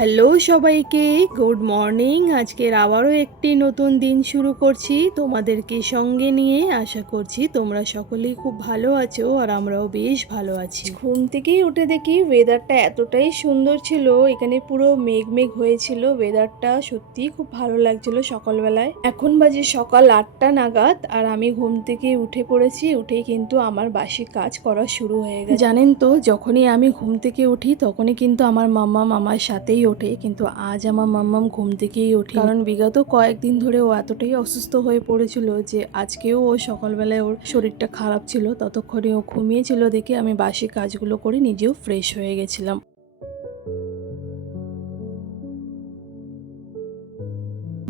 Hello সবাইকে, good morning. আজকের আবারও একটি নতুন দিন শুরু করছি তোমাদেরকে সঙ্গে নিয়ে। আশা করছি তোমরা সকলেই খুব ভালো আছো আর আমরাও বেশ ভালো আছি। ঘুম থেকেই উঠে দেখি ওয়েদারটা এতটাই সুন্দর ছিল, এখানে পুরো মেঘ মেঘ হয়েছিল। ওয়েদারটা সত্যি খুব ভালো লাগছিল সকালবেলায়। এখন বাজে সকাল 8টা নাগাদ আর আমি ঘুম থেকে উঠে পড়েছি। উঠেই কিন্তু আমার বাসি কাজ করা শুরু হয়ে গেছে। জানেন তো, যখনই আমি ঘুম থেকে উঠি তখনই কিন্তু আমার মাম্মাম আমার সাথেই ওঠে, কিন্তু আজ আমার মাম্মাম ঘুম থেকেই ওঠে। কারণ বিগত কয়েকদিন ধরে ও এতটাই অসুস্থ হয়ে পড়েছিল যে আজকেও ও সকালবেলায় ওর শরীরটা খারাপ ছিল। ততক্ষণে ও ঘুমিয়েছিল দেখে আমি বাসি কাজগুলো করে নিজেও ফ্রেশ হয়ে গেছিলাম।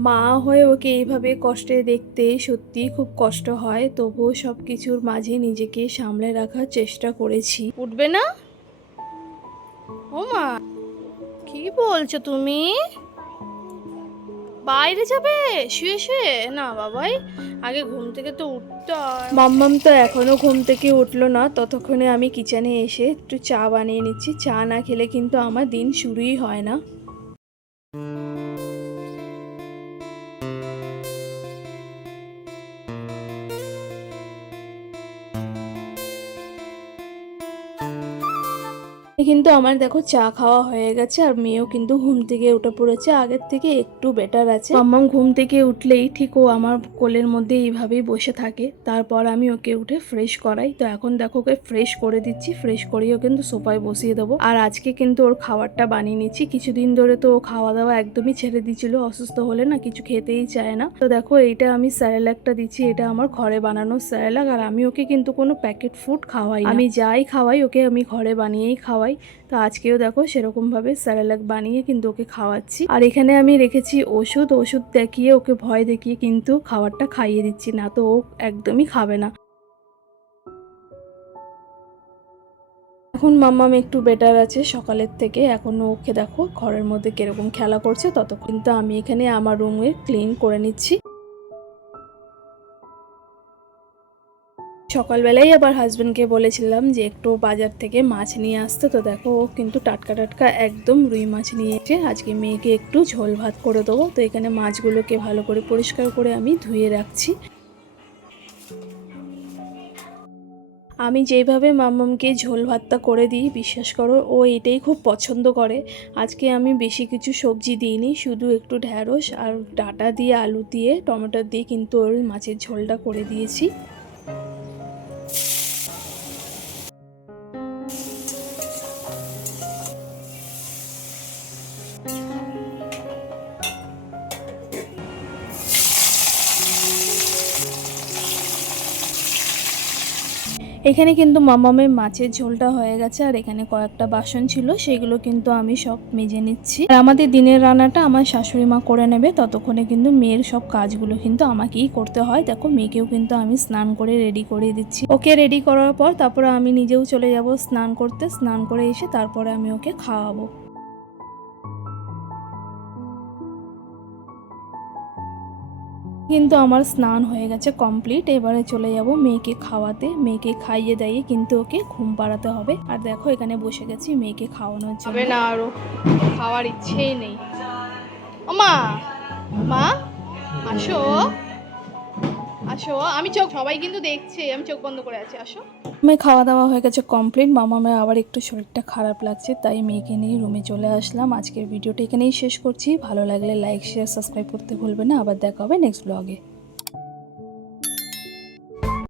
মা হয়ে ওকে এইভাবে কষ্টে দেখতে সত্যি খুব কষ্ট হয়, তবুও সব কিছুর মাঝে নিজেকে সামলে রাখার চেষ্টা করেছি। উঠবে না? ও মা, কি বলছো তুমি? বাইরে যাবে শুয়ে শুয়ে? না বাবাই, আগে ঘুম থেকে তো উঠতে হয়। মাম্মাম তো এখনো ঘুম থেকে উঠলো না, ততক্ষণে আমি কিচেনে এসে একটু চা বানিয়ে নিচ্ছি। চা না খেলে কিন্তু আমার দিন শুরুই হয় না। কিন্তু আমার দেখো চা খাওয়া হয়ে গেছে আর মেয়েও কিন্তু ঘুম থেকে উঠে পড়েছে, আগের থেকে একটু বেটার আছে। মাম্মাম ঘুম থেকে উঠলেই ঠিক ও আমার কোলের মধ্যে এইভাবেই বসে থাকে। তারপর আমি ওকে উঠে ফ্রেশ করাই। তো এখন দেখো ওকে ফ্রেশ করে দিচ্ছি, ফ্রেশ করিয়েও কিন্তু সোফায় বসিয়ে দেবো। আর আজকে কিন্তু ওর খাবারটা বানিয়ে নিচ্ছি। কিছুদিন ধরে তো ও খাওয়া দাওয়া একদমই ছেড়ে দিচ্ছিল, অসুস্থ হলে না কিছু খেতেই চায় না। তো দেখো এইটা আমি স্যারেলাকটা দিচ্ছি, এটা আমার ঘরে বানানো স্যারেলাক। আর আমি ওকে কিন্তু কোনো প্যাকেট ফুড খাওয়াই না, আমি যাই খাওয়াই ওকে আমি ঘরে বানিয়েই খাওয়াই। তো আজকেও দেখো সেরকম ভাবে স্যারেলাক বানিয়ে কিন্তু ওকে খাওয়াচ্ছি। আর এখানে আমি রেখেছি ওষুধ, ওষুধ দেখিয়ে ওকে ভয় দেখিয়ে কিন্তু খাবারটা খাইয়ে দিচ্ছি, না তো ও একদমই খাবে না। এখন মাম্মাম একটু বেটার আছে সকালের থেকে। এখন ওকে দেখো ঘরের মধ্যে কিরকম খেলা করছে। ততক্ষণ কিন্তু আমি এখানে আমার রুমে ক্লিন করে নিচ্ছি। সকালবেলাই আবার হাজব্যান্ডকে বলেছিলাম যে একটু বাজার থেকে মাছ নিয়ে আসতে। তো দেখো ও কিন্তু টাটকা টাটকা একদম রুই মাছ নিয়েছে। আজকে মেয়েকে একটু ঝোল ভাত করে দেবো। তো এখানে মাছগুলোকে ভালো করে পরিষ্কার করে আমি ধুয়ে রাখছি। আমি যেইভাবে মাম্মামকে ঝোল ভাতটা করে দিই, বিশ্বাস করো ও এটাই খুব পছন্দ করে। আজকে আমি বেশি কিছু সবজি দিইনি, শুধু একটু ঢ্যাঁড়স আর ডাঁটা দিয়ে আলু দিয়ে টমেটো দিয়ে কিন্তু ওর মাছের ঝোলটা করে দিয়েছি। এখানে কিন্তু মামামের মাছের ঝোলটা হয়ে গেছে আর এখানে কয়েকটা বাসন ছিল, সেগুলো কিন্তু আমি সব মেজে নিচ্ছি। আর আমাদের দিনের রান্নাটা আমার শাশুড়ি মা করে নেবে, ততক্ষণে কিন্তু মেয়ের সব কাজগুলো কিন্তু আমাকেই করতে হয়। দেখো মেয়েকেও কিন্তু আমি স্নান করে রেডি করে দিচ্ছি। ওকে রেডি করার পর তারপরে আমি নিজেও চলে যাব স্নান করতে। স্নান করে এসে তারপরে আমি ওকে খাওয়াবো। কিন্তু আমার স্নান হয়ে গেছে কমপ্লিট। এবারে চলে যাব মেয়েকে খাওয়াতে। মেয়েকে খাইয়ে দাইয়ে কিন্তু ওকে ঘুম পাড়াতে হবে। আর দেখো এখানে বসে গেছি মেয়েকে খাওয়ানোর জন্য। না আরো খাওয়ার ইচ্ছেই নেই। ও মা, মা আসো আসো, আমি চোখ, সবাই কিন্তু দেখছে আমি চোখ বন্ধ করে আছি, আসো। মেয়ে খাওয়া দাওয়া হয়ে গেছে কমপ্লিট। মামামের আবার একটু শরীরটা খারাপ লাগছে, তাই মেয়েকে নিয়ে রুমে চলে আসলাম। আজকের ভিডিওটা এখানেই শেষ করছি। ভালো লাগলে লাইক শেয়ার সাবস্ক্রাইব করতে ভুলবে না। আবার দেখা হবে নেক্সট ব্লগে।